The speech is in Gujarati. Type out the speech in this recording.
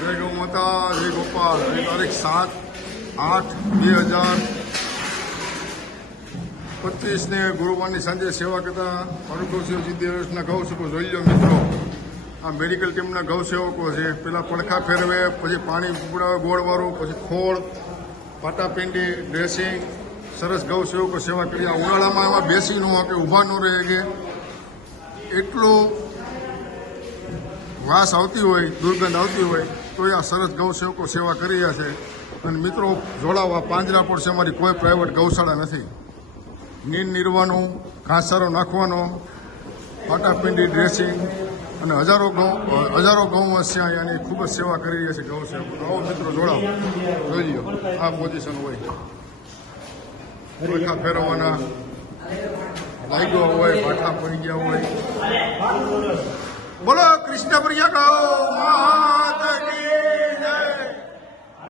જય ગૌ માતા, જય ગોપાલ. અને તારીખ 7/8/2025 ગુરુવારની સાંજે સેવા કરતા અનુકૂળ વિદ્યાર્થીના ગૌ સેવકો જોઈ લો મિત્રો. આ મેડિકલ ટીમના ગૌ સેવકો છે. પેલા પડખા ફેરવે, પછી પાણી પીવડાવે ગોળવાળું, પછી ખોળ, પાટાપિંડી, ડ્રેસિંગ. સરસ ગૌ સેવકો સેવા કરી. આ ઉનાળામાં એમાં બેસી ન કે ઊભા ન રહે કે એટલું વાસ આવતી હોય, દુર્ગંધ આવતી હોય તો આ સરસ ગૌ સેવકો સેવા કરી રહ્યા છે. અને મિત્રો જોડાવા પાંજરાપોળ છે, અમારી કોઈ પ્રાઇવેટ ગૌશાળા નથી. નીર નીરવાનું, ઘાસચારો નાખવાનો, પાટાપિંડી, ડ્રેસિંગ અને હજારો ગૌવંશ છે અહીંયાની ખૂબ જ સેવા કરી રહ્યા છે ગૌ સેવકો. આવો મિત્રો જોડાવો, જોઈ લો. આ પોઝિશન હોય, પડખા ફેરવવાના, લાગ્યો હોય, પાઠા પડી ગયા હોય. બોલો કૃષ્ણ પ્રિયા ગૌ.